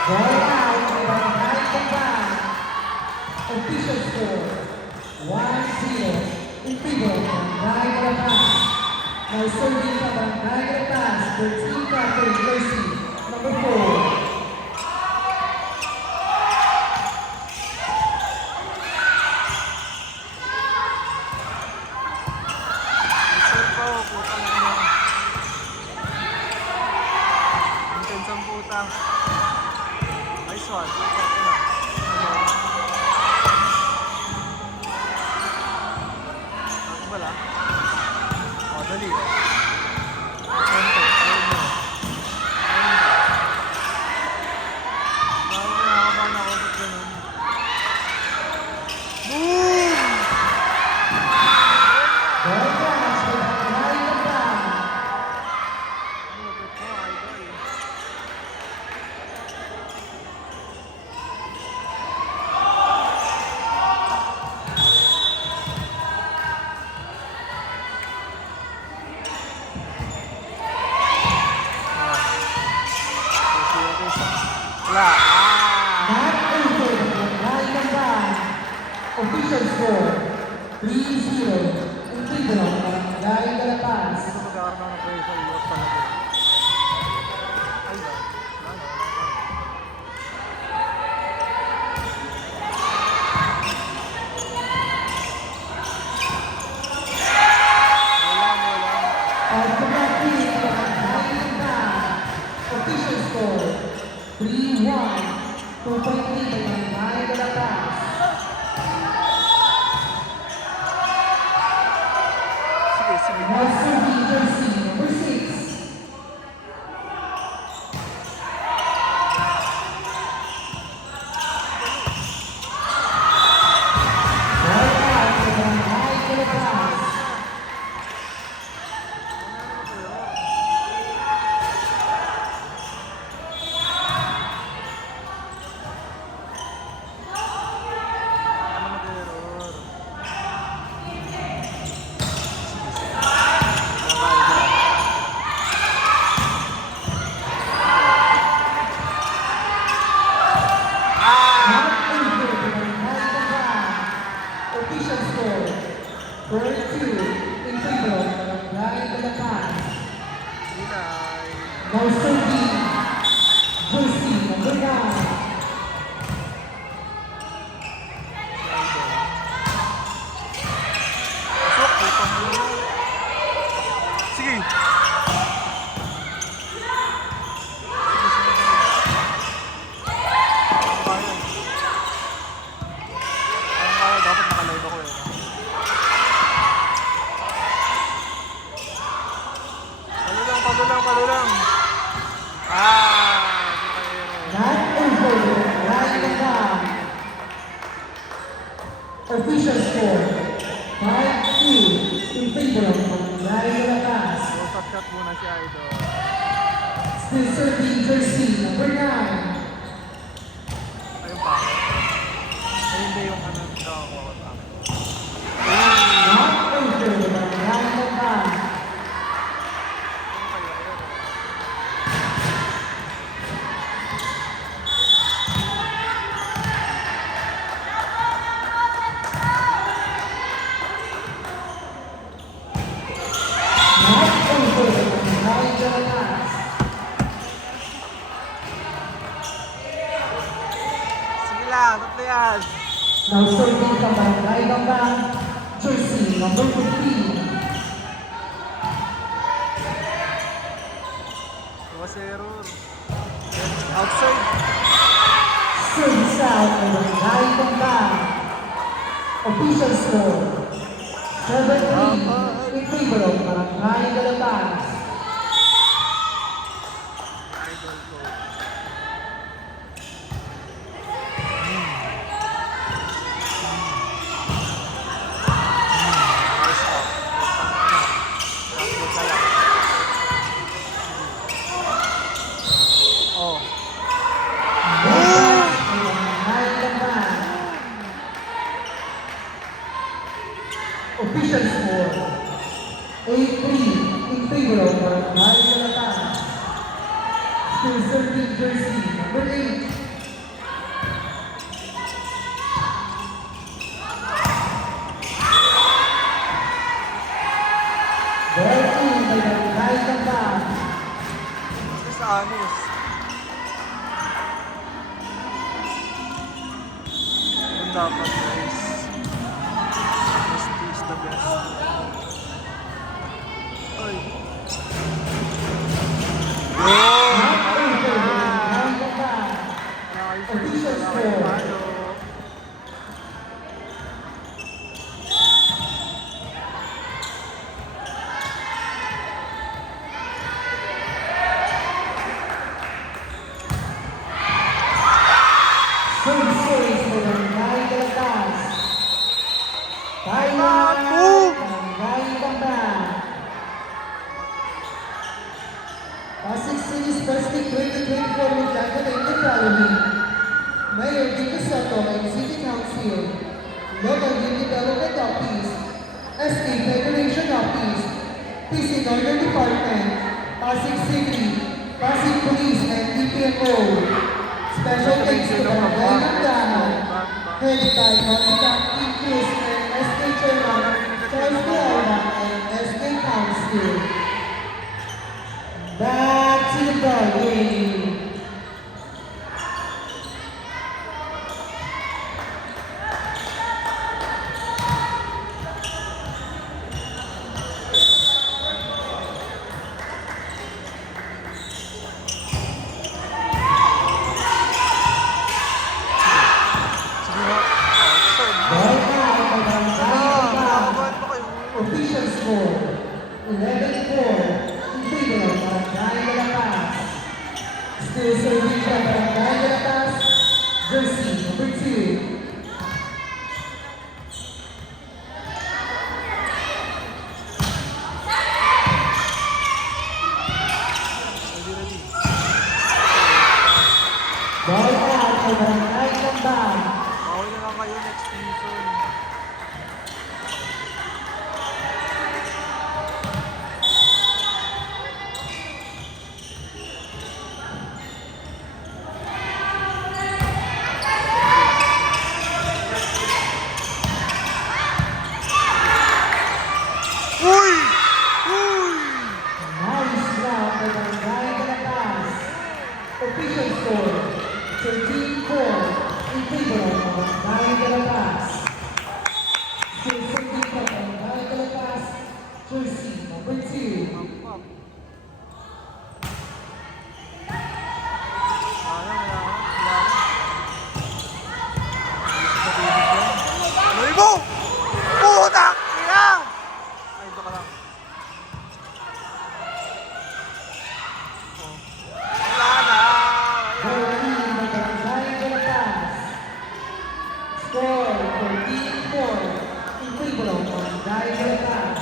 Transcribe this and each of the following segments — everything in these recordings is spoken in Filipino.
Ball out by Barangay Gambang. Official score 1-0 in favor of Barangay Gambang. Now serving sa Barangay Gambang, 13 captain jersey number 4. Nice one. Wala. Oh, dali. Official score 3-0 in favor of Barangay Galapas. Ito magkakaroon ng pressure, iwas talaga. Ay ba? Official score 3-1, 2.3 Barangay Galapas. Serving jersey number 6. Official score 4-2 in favor of Barangay Galapas. Now serving jersey number 9. Sige. Dapat nakalive ako eh. Palulang. Not over Barangay. Official score 5-2 in favor of Barangay Galapas. Shot muna siya ito. Still serving jersey number 9. Ayun pa. Ay hindi yung ano nakakuha sa akin. Not over Barangay. Sige lang, tatlo yan. Now serving from Barangay Gambang, jersey number 15. 2-0. Outside. Service out by Barangay Gambang. Official score 7-3 in favor of Barangay Galapas. Idol ko. Official score 8-3 in favor of Barangay Galapas. Still serving jersey number 8. Ball 2 by Barangay Gambang. Kasi sa anis. Yun dapat guys. Honesty is the best. Ay. Yun! Official score. Service service by Barangay Galatas. Thailand, Barangay Gambang. Pasig City's First League 2024 with Entertainment Academy. Mayor Vico Soto and City Council. Local Youth Development Office. SK Federation Office. PC Northern Department. Pasig City. Pasig Police and DPMO. Special thanks to Barangay Gambang. Headed by Consident Cruz and SK Chairman Charles Villalba and SK Council. Back to the ball game. Sige nga. Ball now by Barangay Gambang. Nakakuhan pa kayo. Official score 11-4 in favor of Barangay Galatas. Still serving by Barangay Galatas, jersey number 2. Ready, ready. Ball out by Barangay Gambang. Bawi na lang kayo next season. Uy! Uy! Nice block by Barangay Galatas. Official score 13-4 in favor of Barangay Galatas. Still serving by Barangay Galatas, jersey number 2. Pam. Sayang, Loy mo! Putak! Ina! Ay, ito ka lang. Oh. Wala na! Ball Wala. in by Barangay Galatas. Score 14-4 in favor of Barangay Galatas.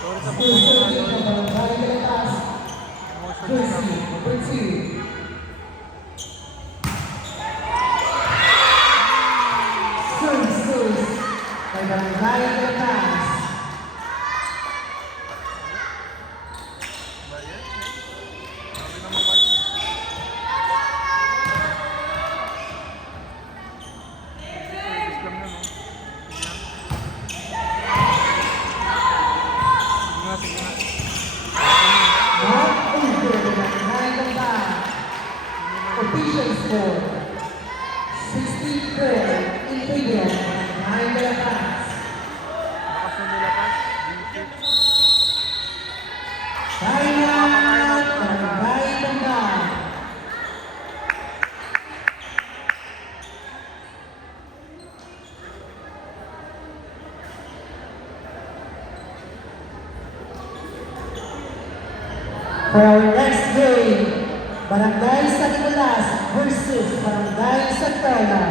Sorry sa Still mga serving by Barangay Galatas, jersey number 2. Services by Barangay Galatas. Sabi naman kayo. Service lang yan, oh. Sige nga. Not over by Barangay Galatas. Official score 16-4 in favor of Barangay Galatas. Lakas na nilakas. Defense. Thailand, Barangay Gambang. For our next game, Barangay San Nicolas versus Barangay Santola.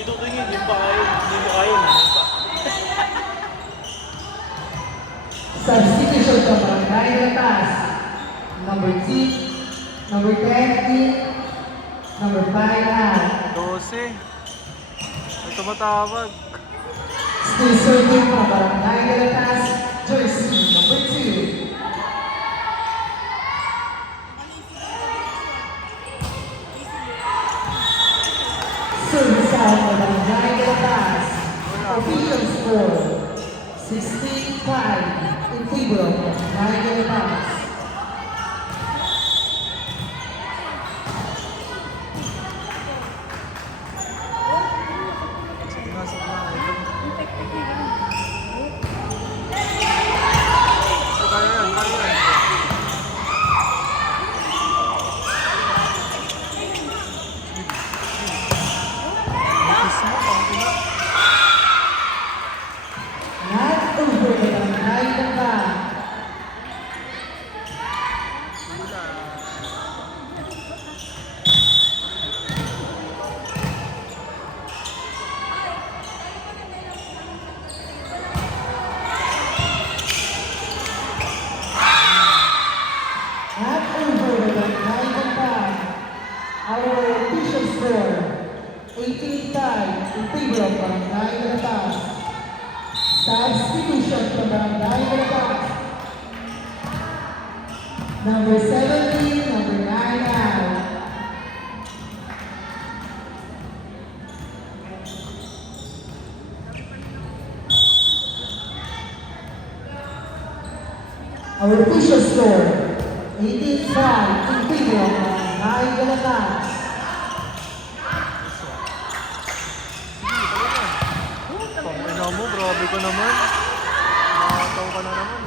Itutungin yung pa kayo, hindi mo kayo. Substitution sa Barangay Latas. number 2, number 10 in, number 5 out. 12. May tumatawag. Still serving from Barangay de la Paz, jersey number 2. Service out for Barangay de la Paz. Official score 16-5 in favor of Barangay de la Paz. Sige na, sige na. Kaya yan, kaya yan. Bilis mo, pangti na. Not over the Barangay de la Paz. Not over the Barangay de la Paz. Our official score 18-5 in favor of Barangay de la Paz. Substitution from Barangay de la Paz. Number 17, number 9 out. Our official score 18-5 in favor of Barangay de la Paz. Pangina mo, grabe ka naman. Nakataw ka na naman.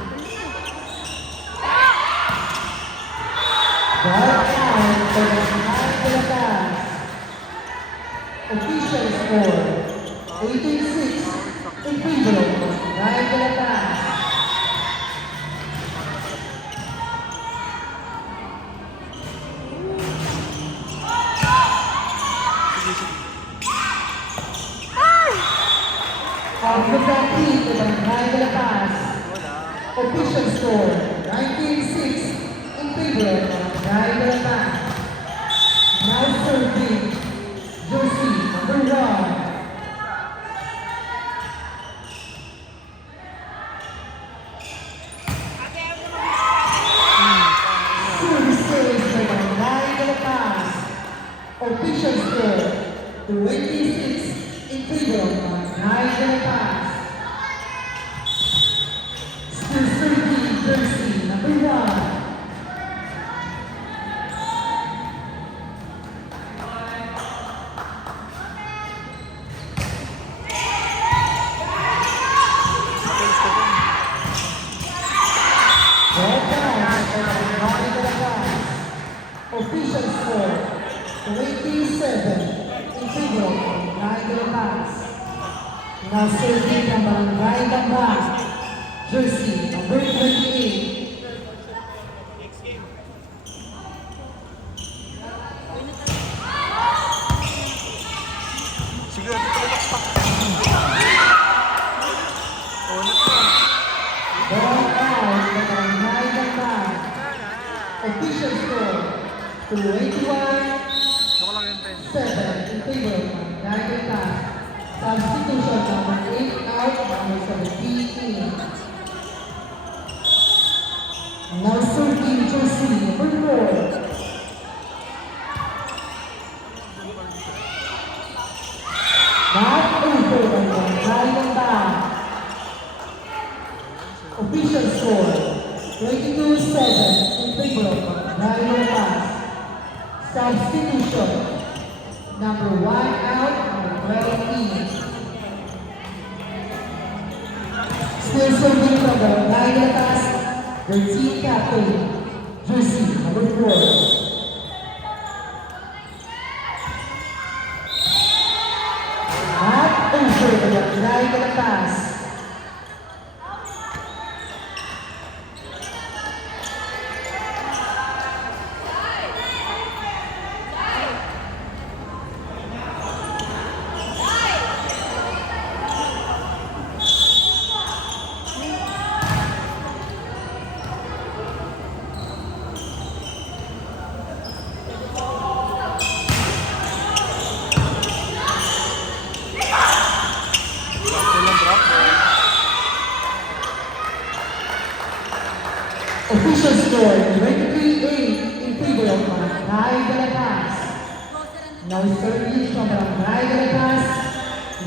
Ball out for Barangay de la Paz. Official score 18-6 in favor of Barangay de la Paz. Sige, sige. Of the team for Barangay de la Paz. Wala. Official score 19-6 in favor of Barangay de la Paz. Now serving jersey number 1. Services for Barangay de la Paz. Official score 26 in favor of Barangay de la Paz. Still serving jersey number 1. Space ka dun. Ball down for Barangay de la Paz. Official score 27 in favor of Barangay de la Paz. Now serving from Barangay Gamba. Jersey number 28. Sige, ate talaga pa. Ulit na. Ball out for Barangay Gamba. Official score 21 Joke lang yung pen. 7 in favor of Barangay de la Paz. Substitution number 8 out, number 17 in. Now serving jersey number 4. Not over by Barangay Gamba. Official score 22-7 in favor of Barangay de la Paz. Substitution number 1 out, number 12 in. Still serving from Barangay de la Paz, their team captain, jersey number 4. Not over by Barangay de la Paz. score, 23-8 in favor of Barangay de la Paz. Now serving from Barangay de la Paz,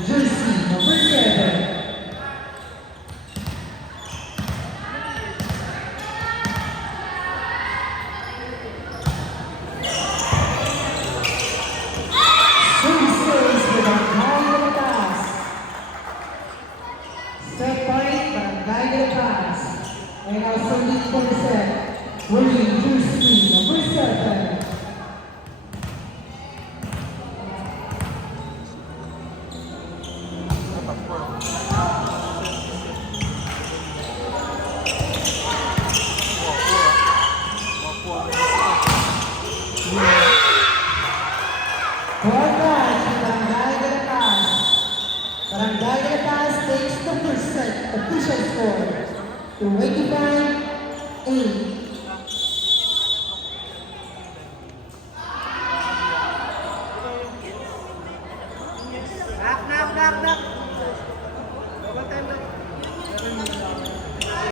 jersey number 7. Services for Barangay de la Paz. Set point, Barangay de la Paz. And now serving for the set, wearing jersey number 7. Barangay de la Paz. Barangay de la Paz takes the first set official score, 25-8.